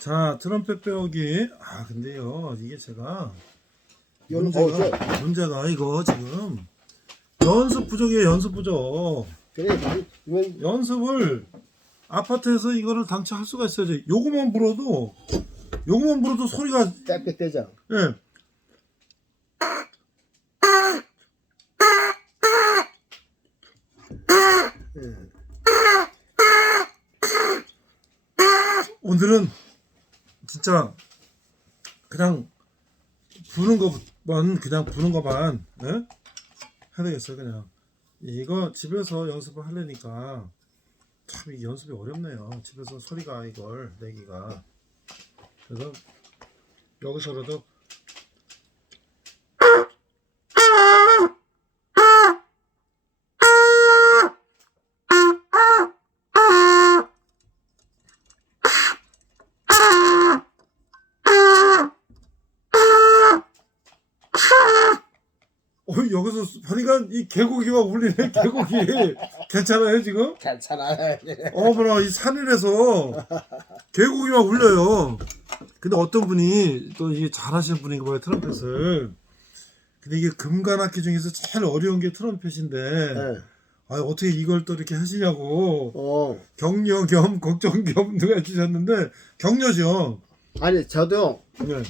자, 트럼펫 배우기. 아, 근데요, 이게 제가 문제가 이거 지금 연습 부족이에요, 연습 부족. 그래, 이건 연습을 아파트에서 이거를 당최 할 수가 있어야지. 요거만 불어도 소리가 빽빽대죠. 예. 오늘은 진짜 그냥 부는 것만 예? 해야 되겠어요. 그냥 이거 집에서 연습을 하려니까 참 이 연습이 어렵네요. 집에서 소리가 이걸 내기가. 그래서 여기서라도 여기서 보니까 이 개고기가 울리네. 개고기 괜찮아요 지금? 괜찮아요. 어머나, 이 산일에서 개고기만 울려요. 근데 어떤 분이 또 이게 잘하시는 분인가 봐요, 트럼펫을. 근데 이게 금관악기 중에서 제일 어려운 게 트럼펫인데 네. 아, 어떻게 이걸 또 이렇게 하시냐고 격려 겸 걱정 겸 누가 해주셨는데 격려죠. 아니 저도 네.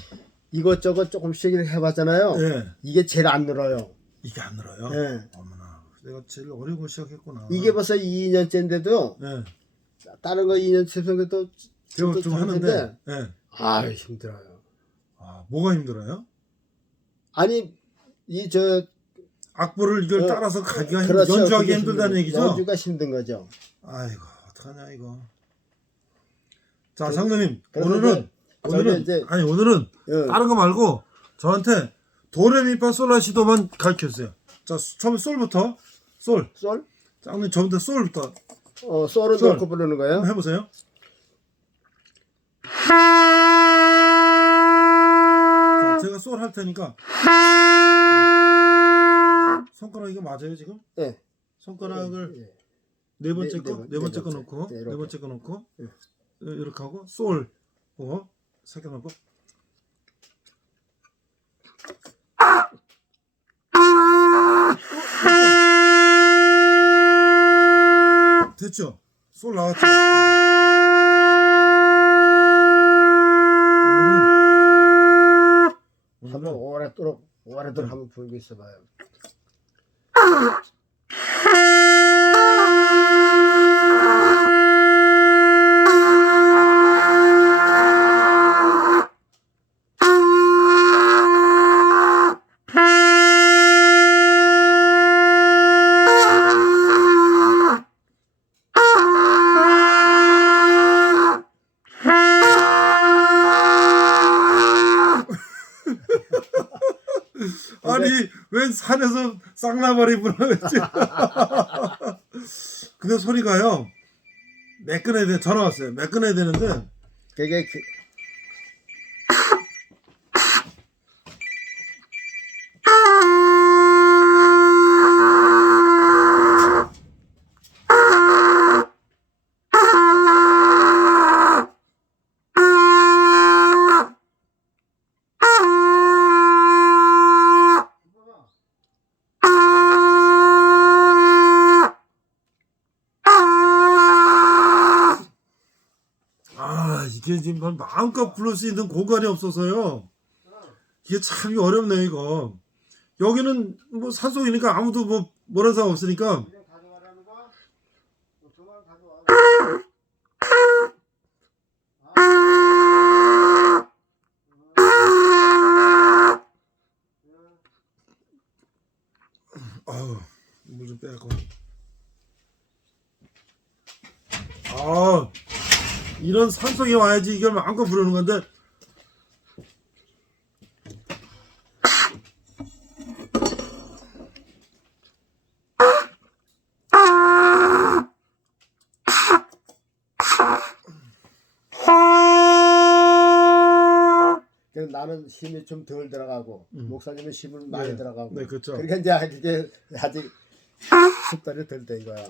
이것저것 조금씩 해봤잖아요. 네. 이게 제일 안 늘어요. 이게 안 늘어요? 네. 어머나, 내가 제일 어려운 걸 시작했구나. 이게 벌써 2년째인데도 네. 다른 거 2년 채성도 좀 하는데 네. 아 힘들어요. 아, 뭐가 힘들어요? 아니 이 악보를 이걸 따라서 가기가 그렇죠. 연주하기 힘들다는 얘기죠? 연주가 힘든 거죠. 아이고, 어떡하냐 이거. 자, 장로님, 오늘은 오늘은 다른 거 말고 저한테 도레미파솔라시도만 가르쳐주세요. 자, 처음에 솔부터. 솔. 장로님, 저부터 솔부터. 솔은 솔. 넣고 부르는 거예요? 한번 해보세요. 자, 제가 솔 할 테니까. 손가락 이거 맞아요 지금? 네. 손가락을 네 번째 거 넣고 네 번째 거 넣고 이렇게 하고 솔 세 개 넣고 됐죠? 솔 나왔죠? 한번 오랫도록 한번 불고 있어봐요. 아니 왜 산에서 쌍나발이 불어냈지? 근데 소리가요 매끈해야 돼. 전화 왔어요. 매끈해야 되는데 그게 이게 지금 마음껏 부를 수 있는 공간이 없어서요. 이게 참 어렵네요 이거. 여기는 뭐 산속이니까 아무도 뭐라는 사람 없으니까. 물 좀 빼고. 이런 산속에 와야지 이걸 마음껏 부르는 건데. 나는 힘이 좀 덜 들어가고 목사님은 힘을 많이 들어가고. 네, 그렇죠. 그러니까 이제 그게 아직 속도를 덜 된 거야.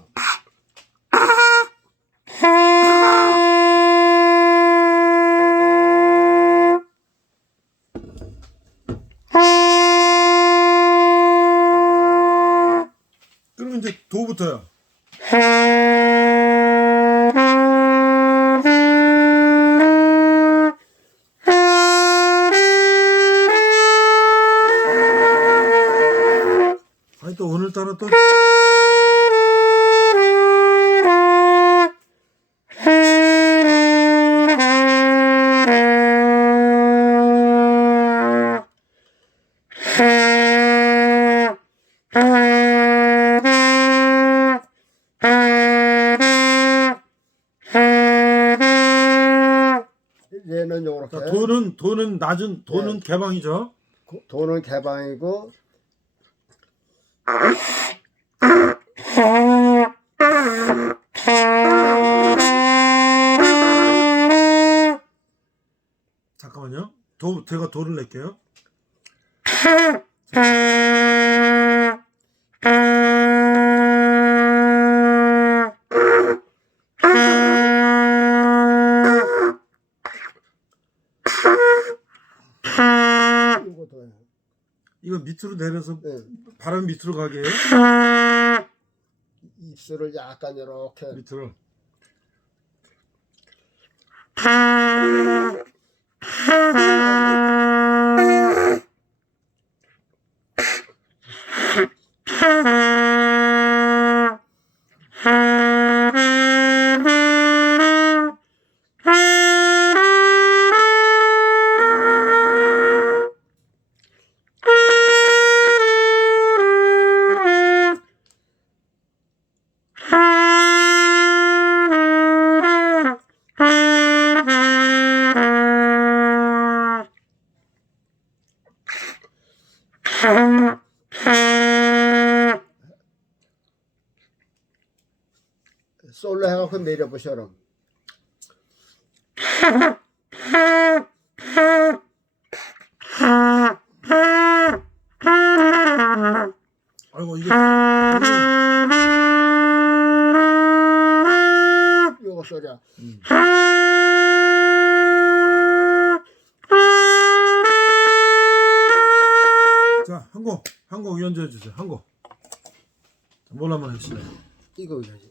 도부터요. 아니 또 오늘따라 또 얘는 요렇게 자, 돈은 낮은 돈은 개방이죠. 도는 개방이고 잠깐만요. 제가 도를 낼게요. 이거 도요. 이거 밑으로 내려서 네. 바람 밑으로 가게 해요. 입술을 약간 이렇게 밑으로. 솔로 해갖고 내려보셔라. 아이고 이게 요거 소리야. 자, 한 곡 연주해 주세요. 한 곡. 뭘 한번 해주세요. 이거 해야지.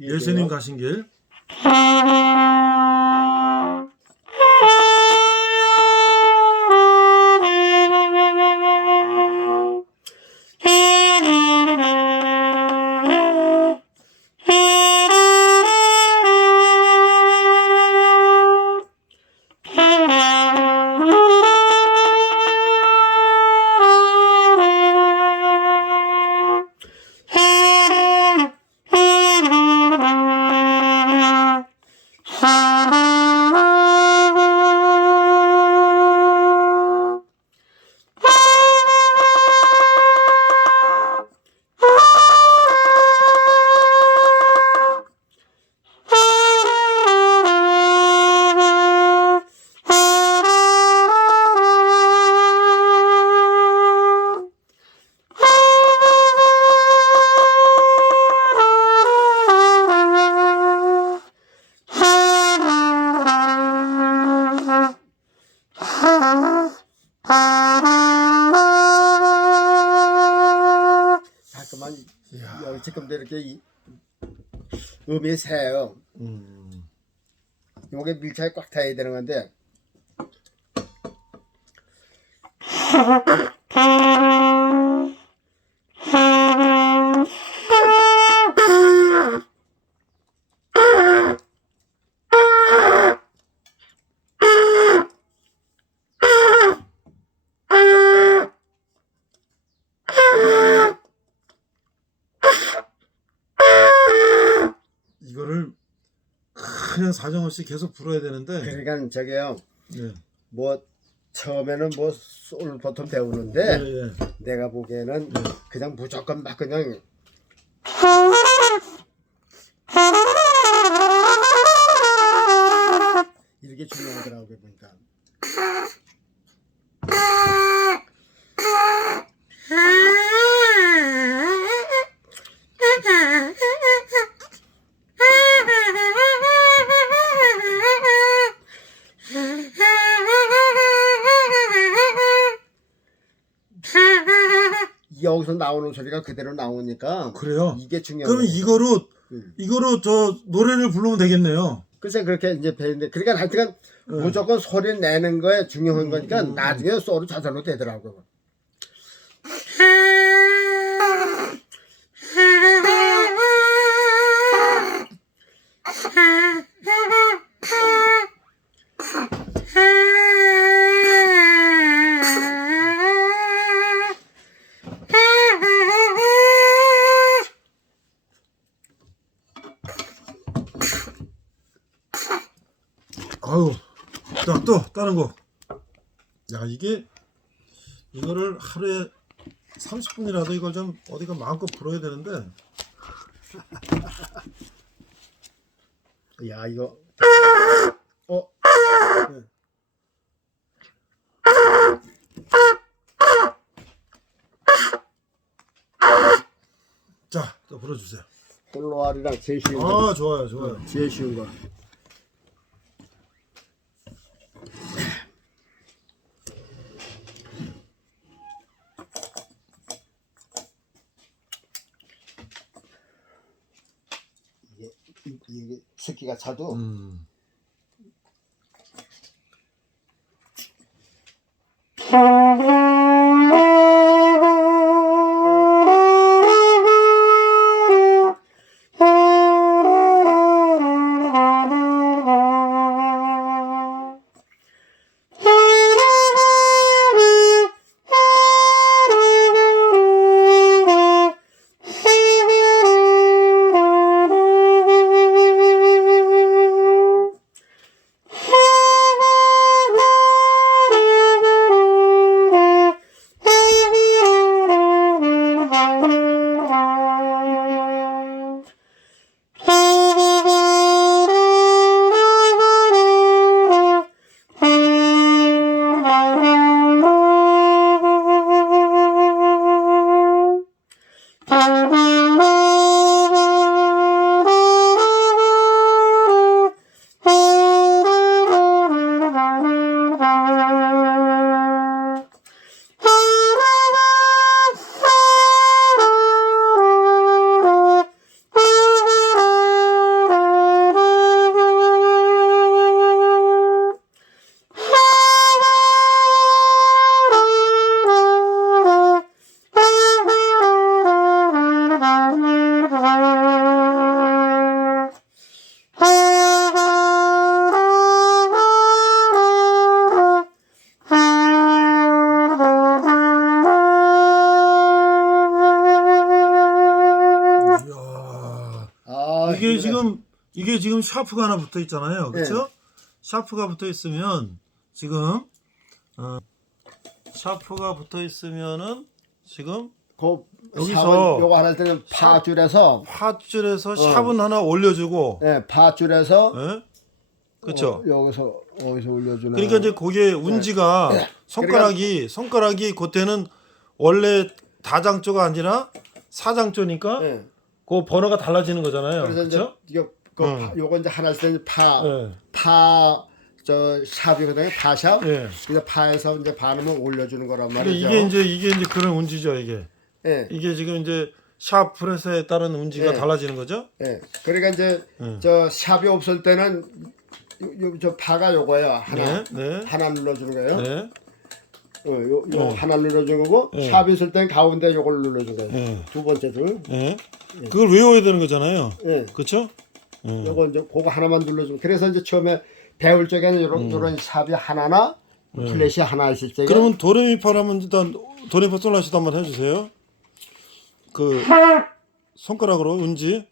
예수님 가신 길. 잠깐만 지금도 이렇게 음이 새요. 요게 밀착이 꽉 타야 되는 건데 이거를 그냥 사정없이 계속 불어야 되는데. 그러니까 저게요. 네. 뭐 처음에는 뭐 솔 보통 배우는데 예. 내가 보기에는 그냥 무조건 막 그냥 이렇게 중요하더라고 보니까. 여기서 나오는 소리가 그대로 나오니까 그래요? 이게 중요한 그러면 거예요. 이거로 저 노래를 부르면 되겠네요. 글쎄 그렇게 이제 배우는데 그러니까 하여튼 무조건 소리 내는 거에 중요한 거니까 나중에 소로 자전으로 되더라고요. 아유, 자, 또 다른 거. 야, 이거를 하루에 30분이라도 이걸 좀 어디가 마음껏 불어야 되는데. 야 이거 어 자, 또 불어주세요. 홀로알이랑 제일 쉬운 거. 아, 좋아요, 좋아요. 제일 쉬운 거. 이게 새끼가 차도 이게 지금 샤프가 하나 붙어 있잖아요. 그렇죠? 샤프가 붙어 있으면 지금 샤프가 붙어 있으면은 지금 여기서 요거 하나 할 때는 파줄에서 샵은 하나 올려주고 파줄에서 그렇죠. 여기서 올려주는. 그러니까 이제 거기에 운지가 손가락이 그때는 원래 다장조가 아니라 사장조니까 그 번호가 달라지는 거잖아요. 그래서 그렇죠? 이제 요거 이제 하나 할 때는 저 샵이거든요. 파샵. 그래서 파에서 이제 반음을 올려주는 거란 말이죠. 이게 이제 그런 운지죠. 이게 지금 이제 샵 프레스에 따른 운지가 달라지는 거죠. 그러니까 이제 저 샵이 없을 때는 저 파가 요거예요. 하나 눌러주는 거예요. 요 하나 눌러주는 거고 샵이 있을 땐 가운데 요걸 눌러주는 거예요. 두 번째 줄. 그걸 외워야 되는 거잖아요. 그렇죠? 요거 이제 그거 하나만 눌러주면. 그래서 이제 처음에 배울 적에는 요런 샵이 하나나 플랫이 하나 있을 때. 그러면 도레미파라면 일단 도레미파 솔라시도 한번 해주세요. 그 손가락으로 운지.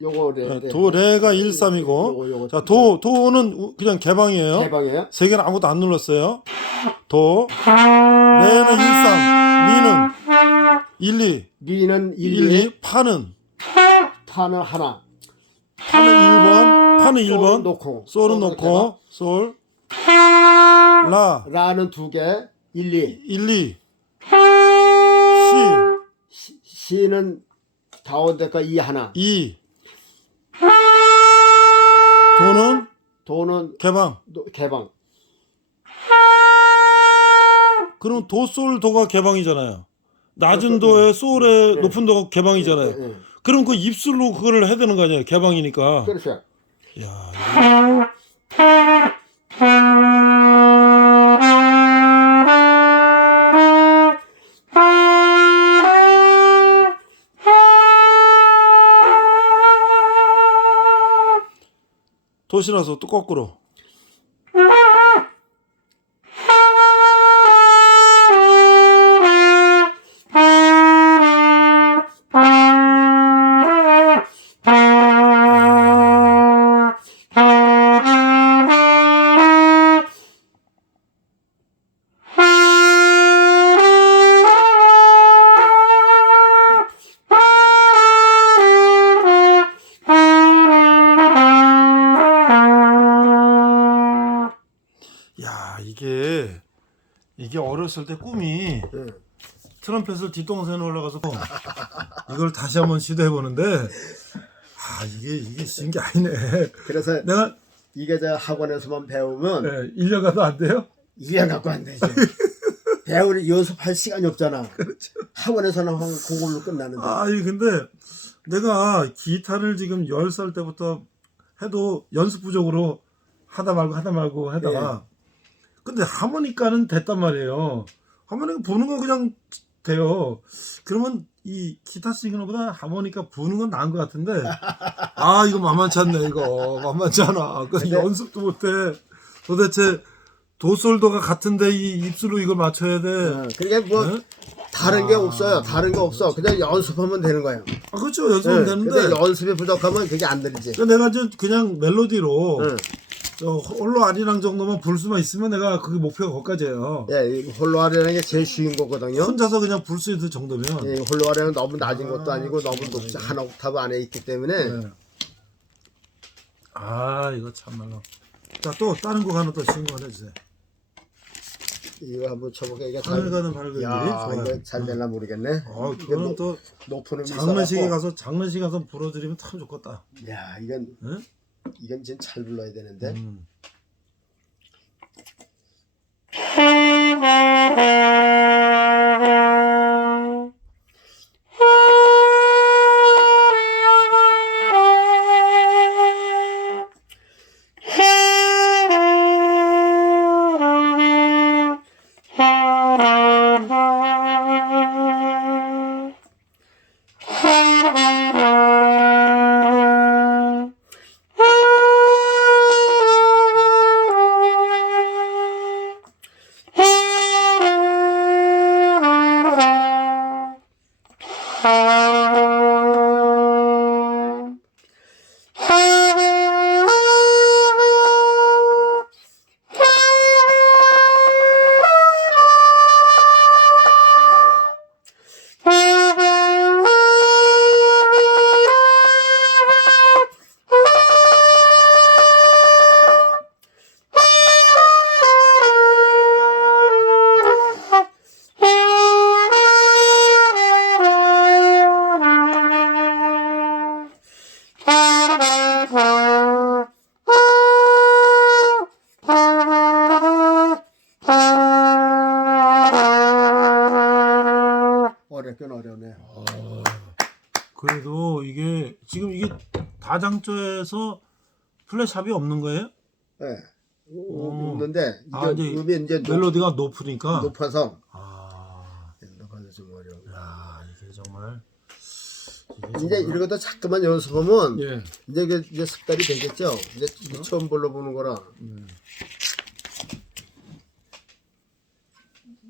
요거 도레가 1, 3이고 자 도는 그냥 개방이에요. 개방이에요? 세 개는 아무것도 안 눌렀어요. 도 레는 1, 3 미는 1, 2 미는 1, 2 파는 하나. 파는 1번 파는 1번 놓고 솔은 놓고 솔 라는 두 개 1, 2 C는 가운데 거 2 하나 2 도는 도는 개방 개방 그럼 도솔 도가 개방이잖아요. 낮은 도에 솔의 높은 도가 개방이잖아요. 그럼 그 입술로 그거를 해야 되는 거 아니에요? 개방이니까. 그렇죠. 야, 도시라서 또 거꾸로. 야, 이게 어렸을 때 꿈이 트럼펫을 뒷동산에 올라가서 이걸 다시 한번 시도해 보는데 이게 쉬운 게 아니네. 그래서 내가 이게 저 학원에서만 배우면 1년 가도 안 돼요? 1년 갖고 안 되지. 배우를 연습할 시간이 없잖아. 그렇죠. 학원에서는 한 그걸로 끝나는데. 근데 내가 기타를 지금 10살 때부터 해도 연습 부족으로 하다 말고 하다가 근데 하모니카는 됐단 말이에요. 하모니카 부는 건 그냥 돼요. 그러면 이 기타 치는 것보다 하모니카 부는 건 나은 것 같은데 이거 만만치 않네. 이거 만만치 않아. 근데 연습도 못해. 도대체 도솔도가 같은데 이 입술로 이걸 맞춰야 돼. 그러니까 뭐 다른 게 없어요. 다른 거 없어. 그냥 연습하면 되는 거예요. 그렇죠. 연습하면 되는데 근데 연습이 부족하면 그게 안 들리지. 내가 그냥 멜로디로 홀로 아리랑 정도만 부를 수만 있으면 내가 그게 목표가 거기까지예요. 이 홀로 아리랑이 게 제일 쉬운 거거든요. 혼자서 그냥 부를 수 있을 정도면. 홀로 아리랑은 너무 낮은 것도 아니고 너무 높지 한 옥타브 안에 있기 때문에. 이거 참말로. 자, 또 다른 곡 하나 또 쉬운 거 하나 해주세요. 이거 한번 쳐볼게. 이게 하늘 가는 밝은 길이 좋아요. 이거 잘 될라 모르겠네. 그거는 또 높은 음이 장례식에 가서 불러드리면 참 좋겠다. 야, 이건 진짜 잘 불러야 되는데. 어렵긴 어려네. 그래도 이게 지금 이게 다장조에서 플랫샵이 없는 거예요? 네. 없는데 이게 이제 음이 이제 멜로디가 높으니까 높아서 높아서 좀 어려워. 이게 정말 이제 이런 것도 자꾸만 연습하면 예. 이제 습관이 되겠죠. 이제 처음 불러보는 거라.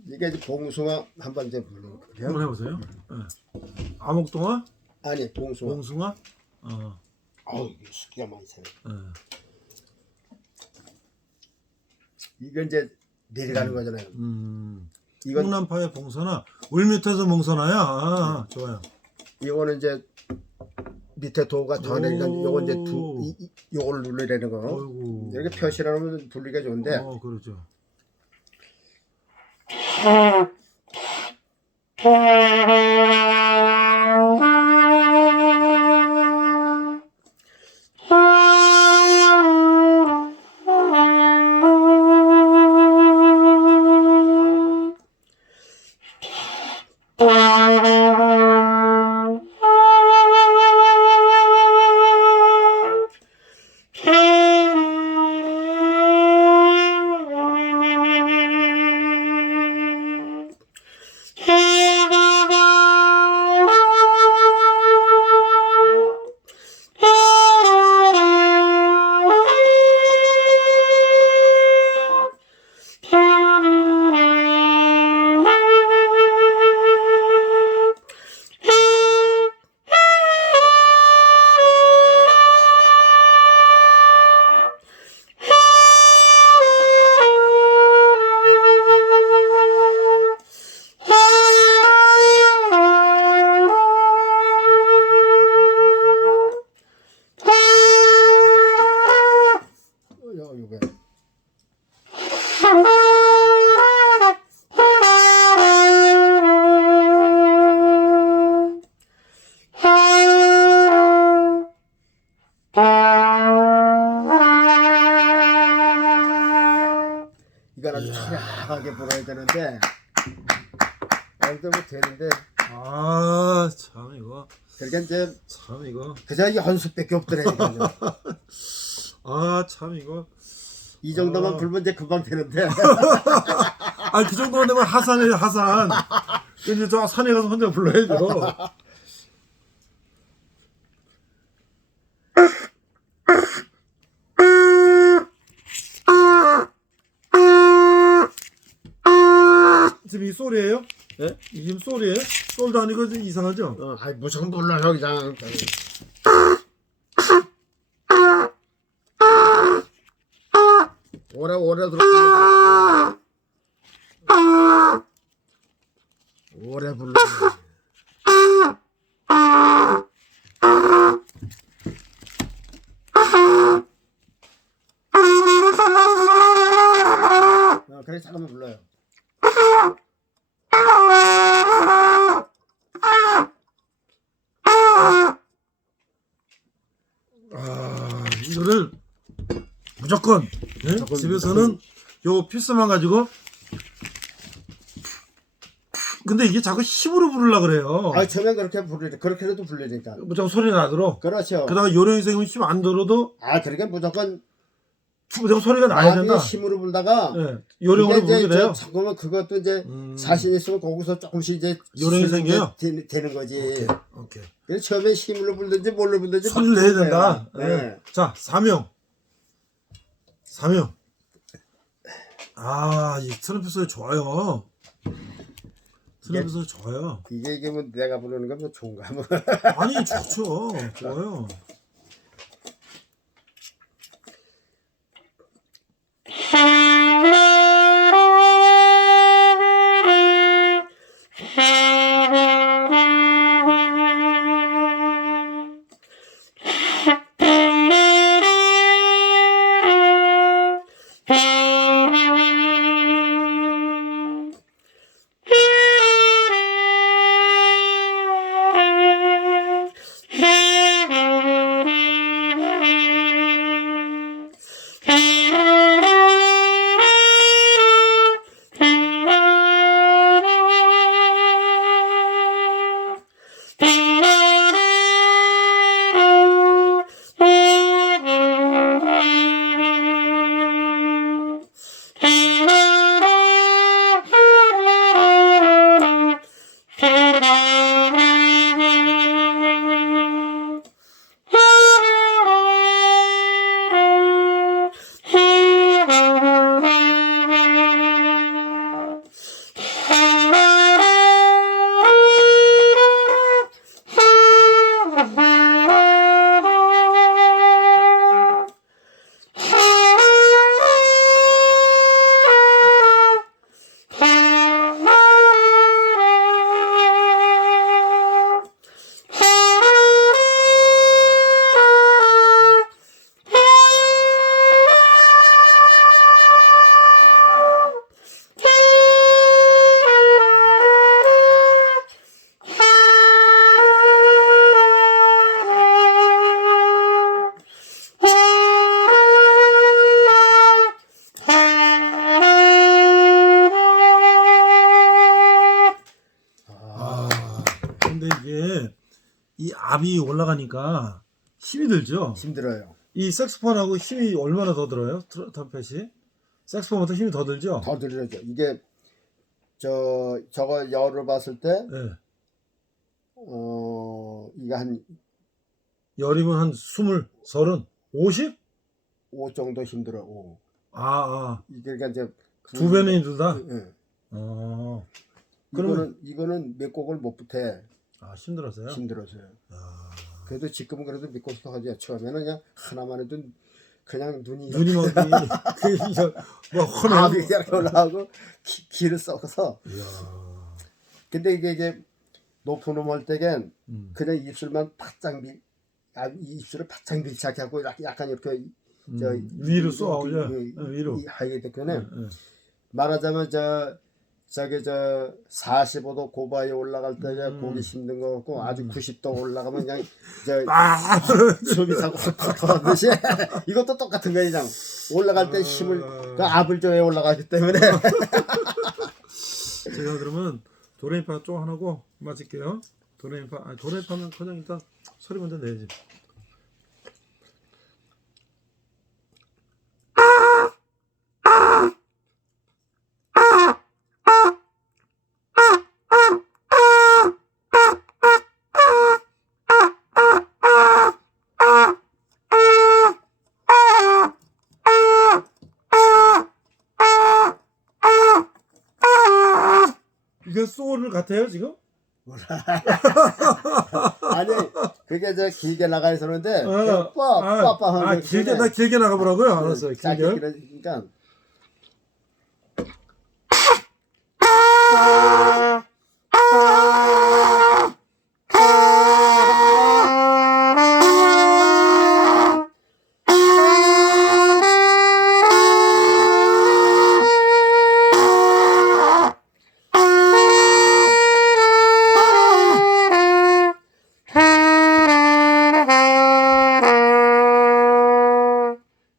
이게 이제 봉숭아 한번 이제 불러볼게요. 한번 해보세요. 암흑동화? 아니 봉숭아. 봉숭아? 이게 숫기가 많이 차네. 예. 이게 이제 내려가는 거잖아요. 이건 홍남파의 봉선화. 울 밑에서 봉선화야. 좋아요. 이거는 이제 밑에 도가 더 내리니까 요거 이제 요걸 누르려는 거. 어이구. 이렇게 표시라면 불리가 좋은데. 그렇죠. 이건 아주 차량하게 불어야 되는데 어디도 뭐 되는데 아, 참 이거. 그러니까 이제 참 이거. 그저 연습밖에 없더라니까요. 아, 참 이거. 이 정도만 불면 이제 금방 되는데. 아, 그 정도만 되면 하산이에요, 하산. 근데 저 산에 가서 혼자 불러야죠. 지금 이 소리예요? 예? 이 지금 소리예요? 솔도 아니고 좀 이상하죠? 아이 무슨 불러 여기장. 오래 들어. 오래 불러. 그래 잠깐만 불러요. 아, 이거를 무조건, 예? 무조건, 집에서는 요 필수만 가지고. 근데 이게 자꾸 힘으로 부르려고 그래요. 아 처음엔 그렇게 부르니 그렇게라도 불리니까. 무조건 소리 나도록. 그렇죠. 그다가 요령 선생님은 힘 안 들어도 아 그러니까 무조건 소리가 나야 된다. 힘으로 불다가 예, 요령으로 부르게 돼요. 잠깐만 그것도 이제 자신 있으면 거기서 조금씩 이제 요령이 생겨요? 되는 거지. 오케이. 그래서 처음에 힘으로 불든지 뭘로 불든지 소리를 내야 된다. 네. 예. 자, 사명. 아, 이 트럼펫 소리 좋아요. 트럼펫 소리 좋아요. 이게 뭐 내가 부르는 건 뭐 좋은가 뭐. 아니, 좋죠. 좋아요. 이 압이 올라가니까 힘이 들죠. 힘들어요. 이 색소폰하고 힘이 얼마나 더 들어요? 트럼펫이? 색소폰보다 힘이 더 들죠. 더 들어죠. 이게 저거 열을 봤을 때 네. 이게 한 열이면 한 20, 30, 50? 5 정도 힘들어. 5. 이게 그러니까 이제 두 배는 힘들다. 예. 이거는 몇 곡을 못 붙여. 힘들었어요? 힘들어서요. 그래도 지금은 그래도 믿고 싶어 하죠. 처음에는 그냥 하나만 해도 그냥 눈이 뭐 압이 이렇게 올라가고 기를 썩어서. 근데 이게 높은 놈 할 때겐 그냥 입술만 바짝 입술을 바짝 밀착해 갖고 약간 이렇게 위로 쏘아 올려. 위로 하게 되면은 말하자면 저기 저 45도 고바에 올라갈 때 고기 심는 거 같고 아주 90도 올라가면 그냥 저 숨이 차고 확확 하듯이 이것도 똑같은 거예요. 그냥 올라갈 때 힘을 그 압을 줘야 올라가기 때문에 제가 그러면 도레미파 좀 하고 맞을게요. 도레미파는 그냥 일단 소리 먼저 내야지. 이게 소울 같아요 지금? 아니 그게 저 길게 나가 있었는데 빠빠빠한 길게 나 길게 나가보라고요. 알았어요. 짧게 길게. 길으니까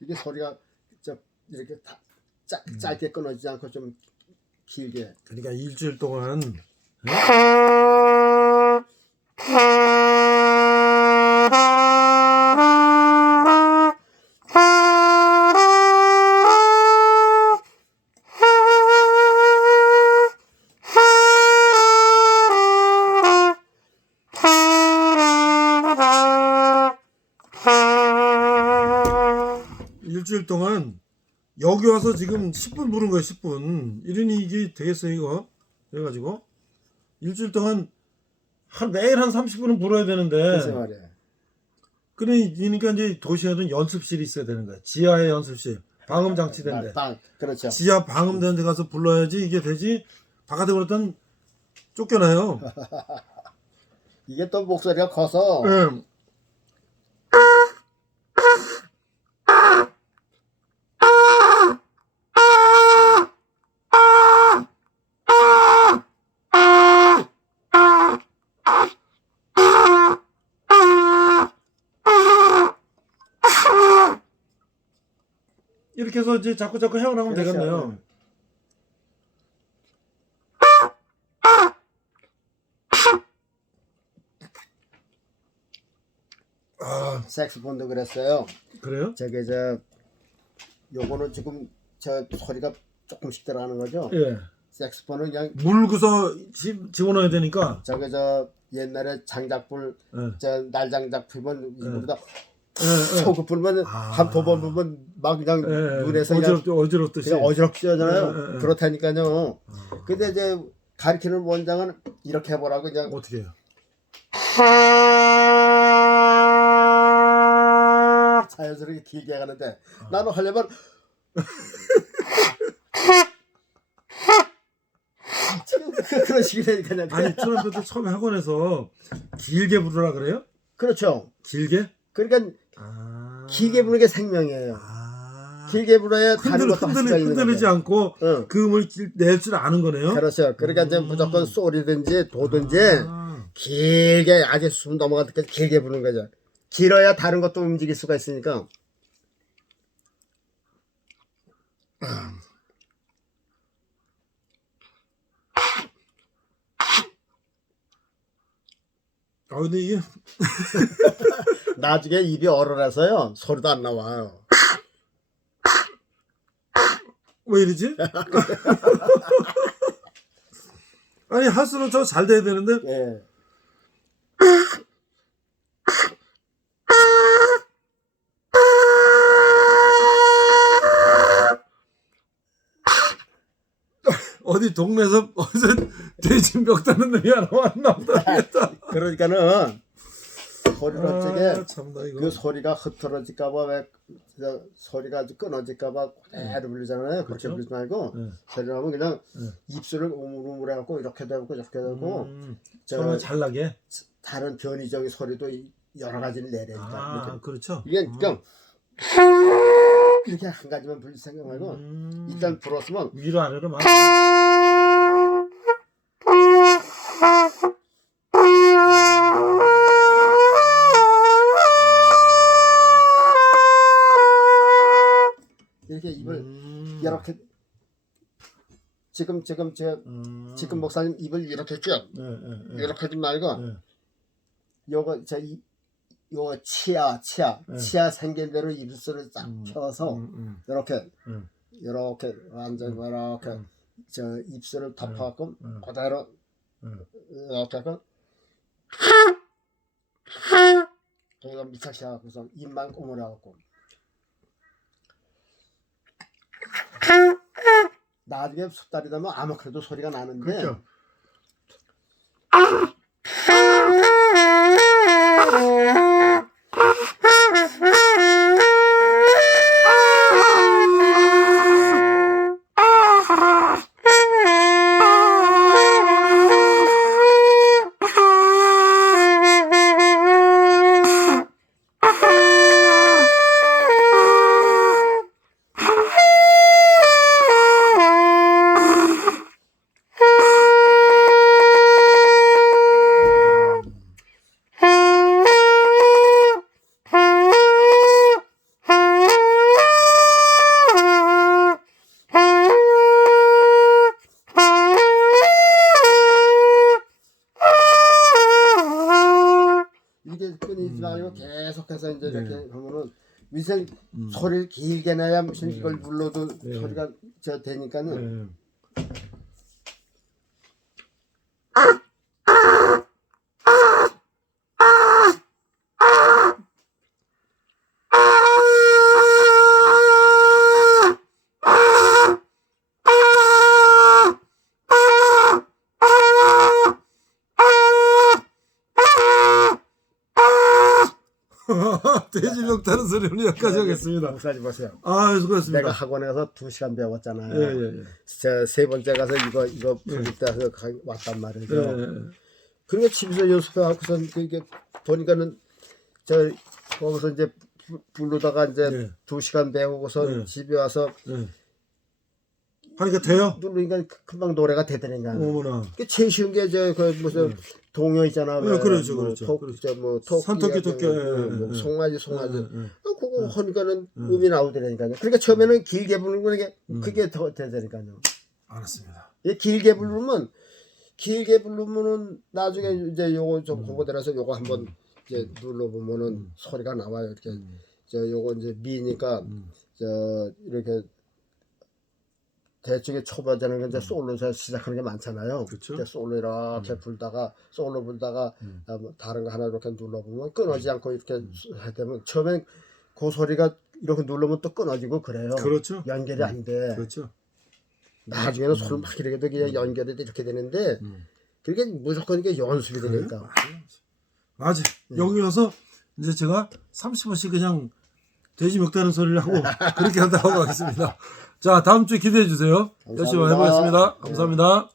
이게 소리가 저 이렇게 다 짧게 끊어지지 않고 좀 길게. 그러니까 일주일 동안 일주일 동안 여기 와서 지금 10분 부른 거예요. 10분. 이러니 이게 되겠어요 이거. 그래가지고 일주일 동안 매일 한 30분은 불어야 되는데. 그래서 말이야. 그러니까 이제 도시에는 연습실이 있어야 되는 거야. 지하에 연습실. 방음 장치 된데. 그렇죠. 지하 방음되는 데 가서 불러야지 이게 되지. 바깥에 그랬더니 쫓겨나요. 이게 또 목소리가 커서 네. 이렇게 해서 이제 자꾸 헤어나가면 그렇죠. 되겠네요. 색소폰도 그랬어요. 그래요? 저게 저 요거는 지금 저 소리가 조금씩 들어가는 거죠. 예. 색소폰은 그냥 물고서 집어넣어야 되니까. 저게 저 옛날에 장작불 예. 저 날장작 피면 이거보다 예, 예. 소금 불면 한 두 번 불면 막 그냥 눈에서 그냥 어지럽듯이. 어지럽게 하잖아요. 예, 예. 그렇다니까요. 근데 이제 가르치는 원장은 이렇게 해보라고 그냥 어떻게 해요? 자연스럽게 길게 가는데 나는 하려면 지금 그런 식이 되니까 그냥 아니 트럼펫도 처음에 학원에서 길게 부르라 그래요? 그렇죠. 길게? 그러니까 아. 길게 부르는 게 생명이에요. 아. 길게 불어야 다른 것도 할 수가 있는 흔들리지 거죠. 않고 응. 그 음을 낼 줄 아는 거네요. 그렇죠. 그러니까 이제 무조건 소리든지 도든지 아. 길게 아주 숨 넘어갈 때까지 길게 부르는 거죠. 길어야 다른 것도 움직일 수가 있으니까. 근데 이게 나중에 입이 얼얼해서요 소리도 안 나와요. 왜 이러지? 아니 할수록 저 잘 돼야 되는데. 예. 어디 동네에서 어디서 돼지 멱 다는 놈이 하나 왔나 보다. 그러니까는 소리를 어쩌게 참나 이거. 그 소리가 흐트러질까봐 왜 소리가 아주 끊어질까봐 그대로 불리잖아요. 그렇게 그렇죠? 불리지 말고 네. 소리를 하면 그냥 네. 입술을 우물우물해갖고 이렇게 되고 이렇게 되고 처음에 잘 나게. 다른 변이적인 소리도 여러 가지를 내려니까 이렇게. 그렇죠. 이게 그냥 이렇게 한 가지만 불릴 생각 말고 일단 불었으면 위로 아래로 막. 이렇게 입을 이렇게 지금 목사님 입을 이렇게 쭉 이렇게 하지 말고 요거 요 치아 생긴 대로 입술을 쫙 펴서 이렇게 완전 이렇게 저 입술을 덮어갖고 그대로 이렇게 하고 거기다 미착시하고서 입만 꼬물어갖고 나중에 숫다리 되면 아무래도 소리가 나는데 그렇죠. 이게 끊이지 말고 계속해서 이제 이렇게 하면은 위생 소리를 길게 내야 무슨 이걸 눌러도 소리가 저 되니까는 돼지 멱다는 소리 오늘 여기까지 하겠습니다. 목사님 보세요. 아, 수고하셨습니다. 내가 학원에 가서 2시간 배웠잖아요. 예. 저 세 번째 가서 이거 부를 때 왔단 말이죠. 예. 그러니까 집에서 연습해갖고서 이게 보니까는 저 거기서 이제 부르다가 이제 2시간 배우고서 집에 와서 하니까 돼요? 누르니까 금방 노래가 되더니까. 어머나. 그 제일 쉬운 게 저 그 무슨 동요 있잖아. 그렇죠. 산토끼 토끼. 송아지. 그거 하니까는 음이 나오더라니까요. 그러니까 처음에는 길게 부르는 게 그게 더 되더니까요. 알았습니다. 길게 부르면은 나중에 이제 요거 좀 공부들어서 요거 한번 이제 눌러보면은 소리가 나와요. 이렇게 저 요거 이제 미니까 저 이렇게 대충에 초보자는 건 이제 솔로에서 시작하는 게 많잖아요. 그렇죠. 이제 솔로 이렇게 불다가 뭐 다른 거 하나 이렇게 눌러보면 끊어지지 않고 이렇게 하되면 처음엔 그 소리가 이렇게 누르면 또 끊어지고 그래요. 그렇죠. 연결이 안 돼. 그렇죠. 나중에는 소리 막 이렇게 되게 연결이 이렇게 되는데 그게 무조건 이게 연습이 되니까. 맞아. 여기 와서 이제 제가 30분씩 그냥 돼지 멱다는 소리를 하고 그렇게 한다고 하겠습니다. 자, 다음 주 기대해 주세요. 열심히 해보겠습니다. 감사합니다.